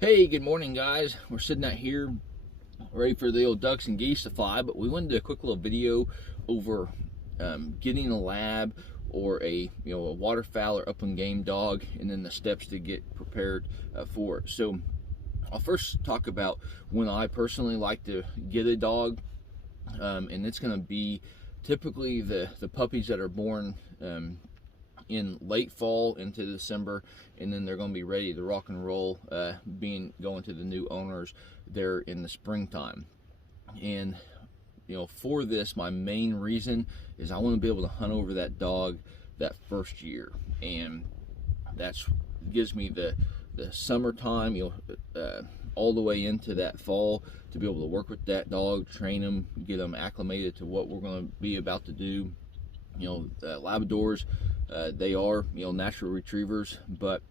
Hey, good morning, guys. We're sitting out here ready for the old ducks and geese to fly, but we wanted to do a quick little video over getting a lab or a waterfowl or upland game dog, and then the steps to get prepared for it. So I'll first talk about when I personally like to get a dog, and it's going to be typically the puppies that are born in late fall into December, and then they're going to be ready to rock and roll, going to the new owners there in the springtime. And for this, my main reason is I want to be able to hunt over that dog that first year, and that's gives me the summertime, all the way into that fall, to be able to work with that dog, train them, get them acclimated to what we're going to be about to do. Labradors, they are natural retrievers, but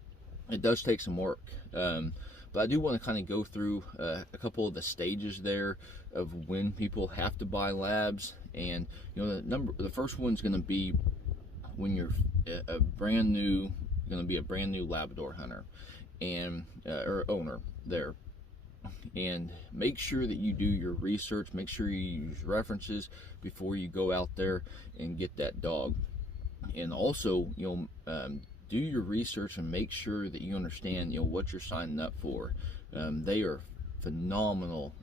it does take some work. But I do want to kind of go through a couple of the stages there of when people have to buy labs. And the first one's going to be when you're a brand new Labrador hunter and or owner there. And make sure that you do your research, make sure you use references before you go out there and get that dog. And also do your research and make sure that you understand what you're signing up for. They are phenomenal,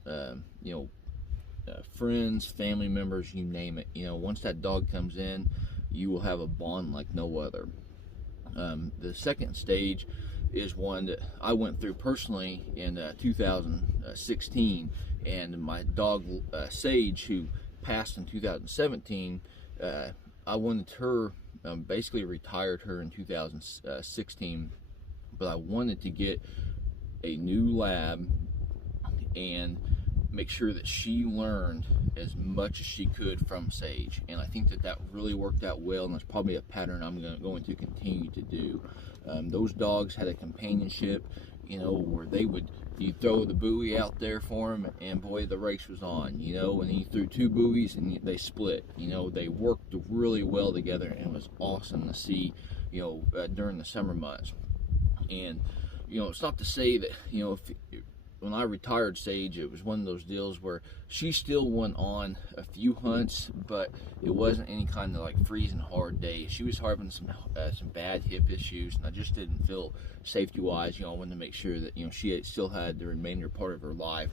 friends, family members, you name it. Once that dog comes in, you will have a bond like no other. The second stage is one that I went through personally in 2016, and my dog Sage, who passed in 2017, I wanted her, basically retired her in 2016, but I wanted to get a new lab and make sure that she learned as much as she could from Sage. And I think that really worked out well, and that's probably a pattern I'm going to continue to do. Those dogs had a companionship, where you throw the buoy out there for them, and boy, the race was on, and he threw two buoys and they split. They worked really well together, and it was awesome to see, during the summer months. And, it's not to say that, when I retired Sage, it was one of those deals where she still went on a few hunts, but it wasn't any kind of like freezing hard days. She was having some bad hip issues, and I just didn't feel safety-wise. I wanted to make sure that she still had the remainder part of her life,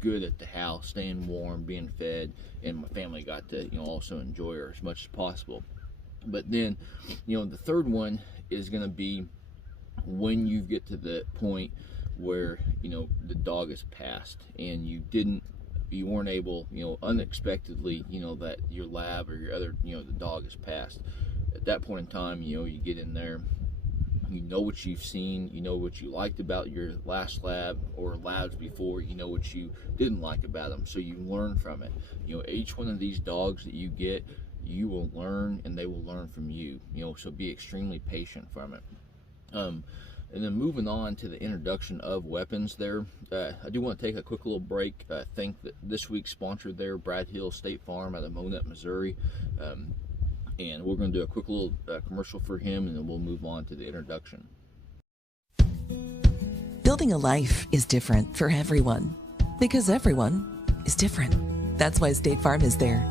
good at the house, staying warm, being fed, and my family got to also enjoy her as much as possible. But then, the third one is going to be when you get to the point where the dog is passed, and you weren't able, unexpectedly, that your lab or your other, the dog is passed. At that point in time, you get in there, you know what you've seen, you know what you liked about your last lab or labs before, you know what you didn't like about them, so you learn from it. Each one of these dogs that you get, you will learn, and they will learn from you, so be extremely patient from it. And then moving on to the introduction of weapons there, I do want to take a quick little break. Thank this week's sponsor there, Brad Hill State Farm out of Monette, Missouri. And we're going to do a quick little commercial for him, and then we'll move on to the introduction. Building a life is different for everyone, because everyone is different. That's why State Farm is there.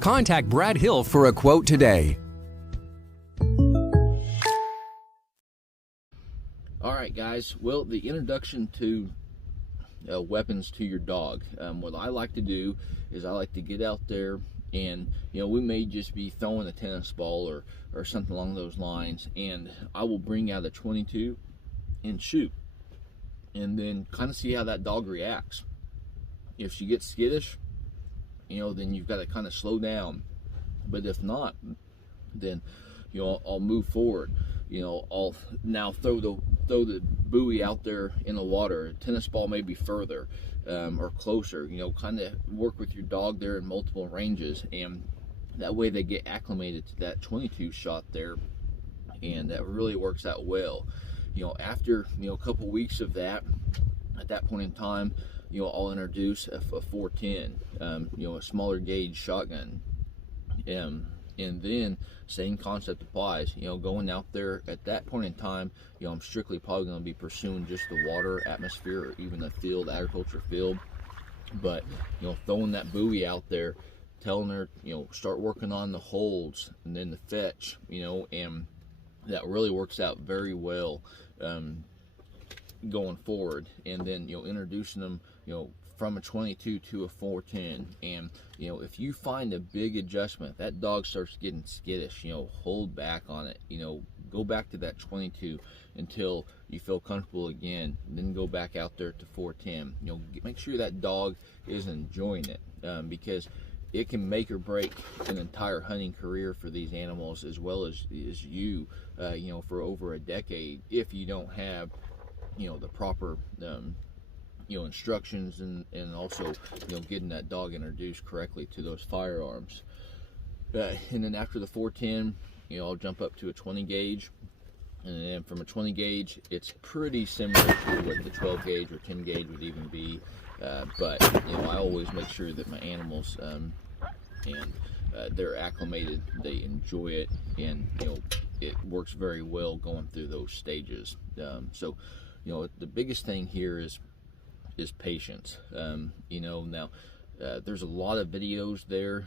Contact Brad Hill for a quote today. Alright guys, well, the introduction to weapons to your dog. What I like to do is I like to get out there, and we may just be throwing a tennis ball or something along those lines, and I will bring out a 22 and shoot, and then kind of see how that dog reacts. If she gets skittish, then you've got to kind of slow down. But if not, then I'll move forward. I'll now throw the buoy out there in the water. A tennis ball maybe further or closer. Kind of work with your dog there in multiple ranges, and that way they get acclimated to that 22 shot there, and that really works out well. After a couple weeks of that, at that point in time, I'll introduce a 410, a smaller gauge shotgun. And then same concept applies, you know, going out there at that point in time, you know, I'm strictly probably going to be pursuing just the water atmosphere or even a field, agriculture field. But, you know, throwing that buoy out there, telling her, you know, start working on the holds and then the fetch, you know, and that really works out very well going forward. And then, you know, introducing them, you know, from a 22 to a 410. And, you know, if you find a big adjustment, that dog starts getting skittish, you know, hold back on it, you know, go back to that 22 until you feel comfortable again, and then go back out there to 410. You know, make sure that dog is enjoying it, because it can make or break an entire hunting career for these animals, as well as you, you know, for over a decade, if you don't have, you know, the proper you know, instructions, and also, you know, getting that dog introduced correctly to those firearms. And then after the 410, you know, I'll jump up to a 20 gauge, and then from a 20 gauge, it's pretty similar to what the 12 gauge or 10 gauge would even be. But, you know, I always make sure that my animals they're acclimated, they enjoy it, and, you know, it works very well going through those stages. So, you know, the biggest thing here is patience. You know, now there's a lot of videos there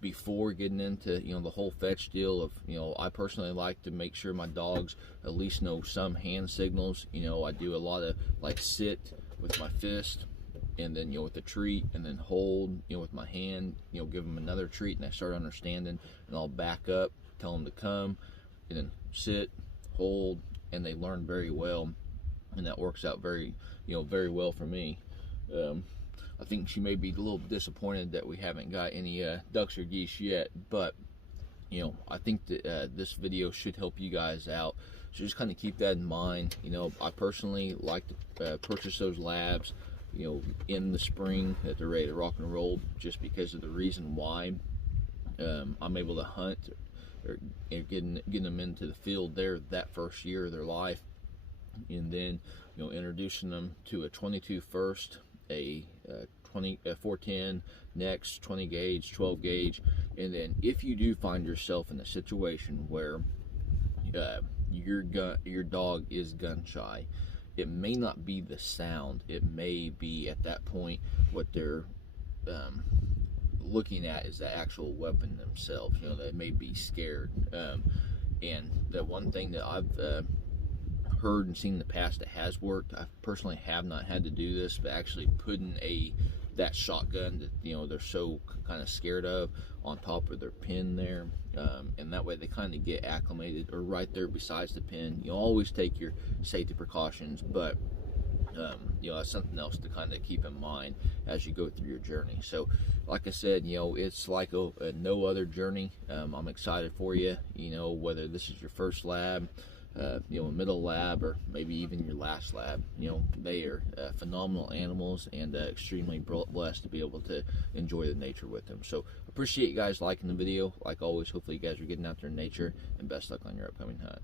before getting into, you know, the whole fetch deal of, you know, I personally like to make sure my dogs at least know some hand signals. You know, I do a lot of like sit with my fist, and then, you know, with the treat, and then hold, you know, with my hand, you know, give them another treat, and I start understanding, and I'll back up, tell them to come, and then sit, hold, and they learn very well, and that works out very, you know, very well for me. I think she may be a little disappointed that we haven't got any ducks or geese yet, but, you know, I think that this video should help you guys out. So just kind of keep that in mind. You know, I personally like to purchase those labs, you know, in the spring that they're ready to rock and roll, just because of the reason why I'm able to hunt or getting them into the field there that first year of their life. And then, you know, introducing them to a 22 first, a 410 next, 20 gauge, 12 gauge, and then if you do find yourself in a situation where your dog is gun shy, it may not be the sound, it may be at that point what they're looking at is the actual weapon themselves. You know, they may be scared. And the one thing that I've heard and seen in the past that has worked, I personally have not had to do this, but actually putting that shotgun that, you know, they're so kind of scared of on top of their pin there, and that way they kind of get acclimated, or right there besides the pin. You always take your safety precautions, but you know, that's something else to kind of keep in mind as you go through your journey. So like I said, you know, it's like no other journey. I'm excited for you, you know, whether this is your first lab, you know, middle lab, or maybe even your last lab. You know, they are phenomenal animals, and extremely blessed to be able to enjoy the nature with them. So appreciate you guys liking the video. Like always, hopefully you guys are getting out there in nature, and best luck on your upcoming hunt.